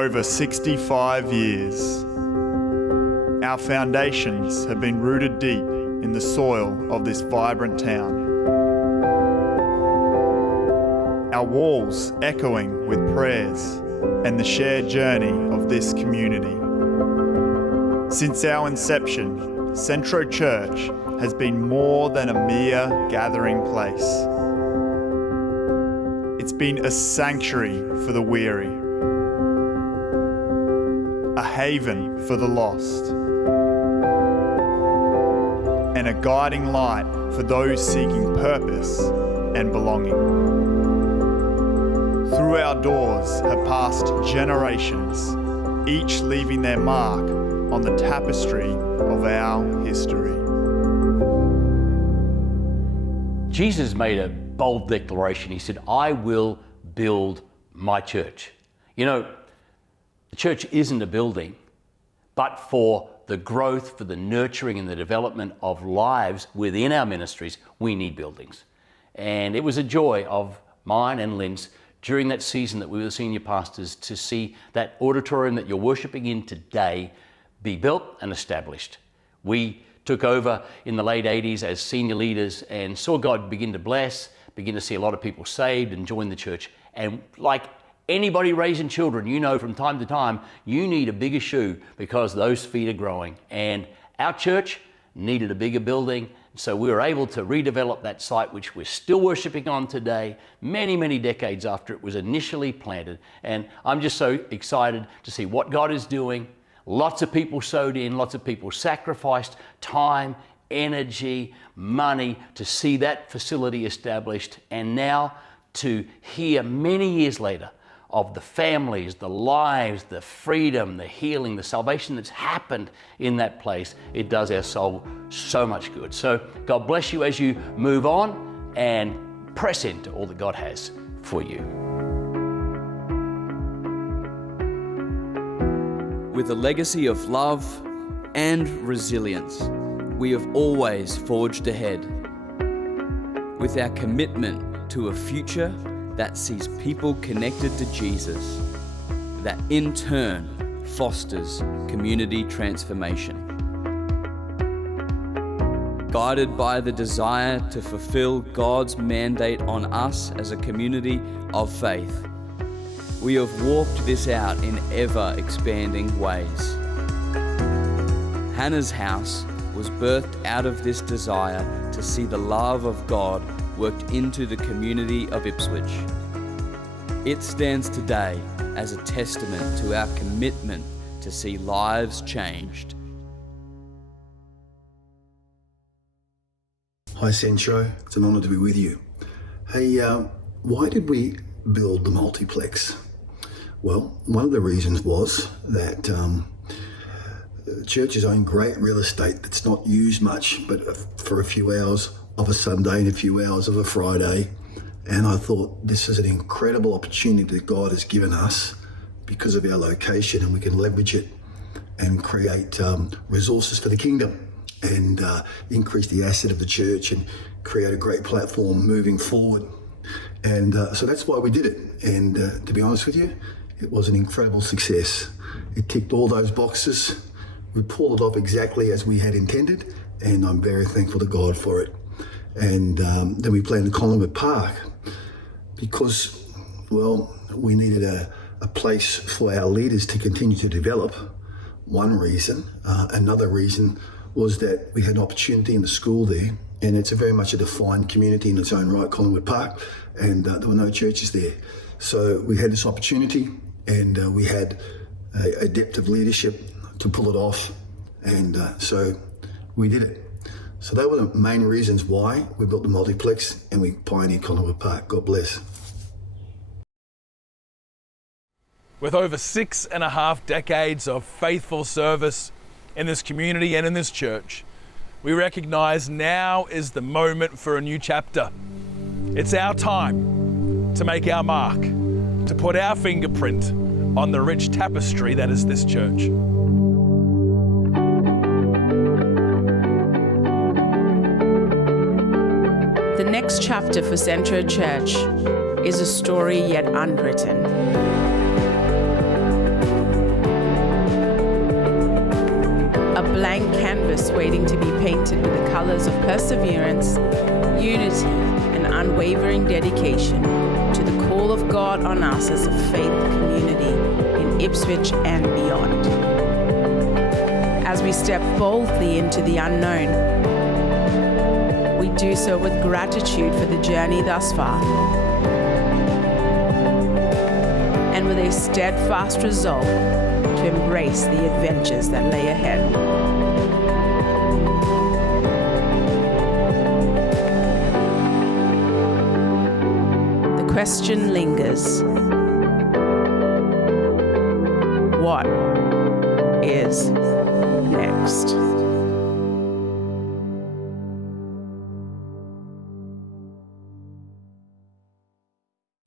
over 65 years. Our foundations have been rooted deep in the soil of this vibrant town. Our walls echoing with prayers and the shared journey of this community. Since our inception, Centro Church has been more than a mere gathering place. It's been a sanctuary for the weary, a haven for the lost, and a guiding light for those seeking purpose and belonging. Through our doors have passed generations, each leaving their mark on the tapestry of our history. Jesus made a bold declaration. He said, I will build my church. You know, the church isn't a building, but for the growth, for the nurturing and the development of lives within our ministries, we need buildings. And it was a joy of mine and Lynn's during that season that we were the senior pastors to see that auditorium that you're worshiping in today be built and established. We took over in the late 80s as senior leaders and saw God begin to bless, begin to see a lot of people saved and join the church. And like anybody raising children, you know from time to time, you need a bigger shoe because those feet are growing. And our church needed a bigger building. So we were able to redevelop that site, which we're still worshiping on today, many, many decades after it was initially planted. And I'm just so excited to see what God is doing. Lots of people sowed in, lots of people sacrificed time, energy, money to see that facility established. And now to hear many years later of the families, the lives, the freedom, the healing, the salvation that's happened in that place, it does our soul so much good. So God bless you as you move on and press into all that God has for you. With a legacy of love and resilience, we have always forged ahead. With our commitment to a future that sees people connected to Jesus, that in turn fosters community transformation. Guided by the desire to fulfill God's mandate on us as a community of faith, we have walked this out in ever-expanding ways. Hannah's House was birthed out of this desire to see the love of God worked into the community of Ipswich. It stands today as a testament to our commitment to see lives changed. Hi Centro, it's an honour to be with you. Hey, why did we build the multiplex? Well, one of the reasons was that churches own great real estate that's not used much, but for a few hours of a Sunday and a few hours of a Friday. And I thought this is an incredible opportunity that God has given us because of our location, and we can leverage it and create resources for the kingdom and increase the asset of the church and create a great platform moving forward. And so that's why we did it. And to be honest with you, it was an incredible success. It ticked all those boxes. We pulled it off exactly as we had intended, and I'm very thankful to God for it. And then we planned the Collingwood Park because, well, we needed a place for our leaders to continue to develop. One reason. Another reason was that we had an opportunity in the school there, and it's very much a defined community in its own right, Collingwood Park, and there were no churches there. So we had this opportunity, and we had a depth of leadership to pull it off, and so we did it. So they were the main reasons why we built the multiplex and we pioneered Collingwood Park. God bless. With over 6.5 decades of faithful service in this community and in this church, we recognise now is the moment for a new chapter. It's our time to make our mark, to put our fingerprint on the rich tapestry that is this church. The next chapter for Centro Church is a story yet unwritten. blank canvas waiting to be painted with the colors of perseverance, unity, and unwavering dedication to the call of God on us as a faith community in Ipswich and beyond. As we step boldly into the unknown, we do so with gratitude for the journey thus far, and with a steadfast resolve to embrace the adventures that lay ahead. The question lingers. What is next?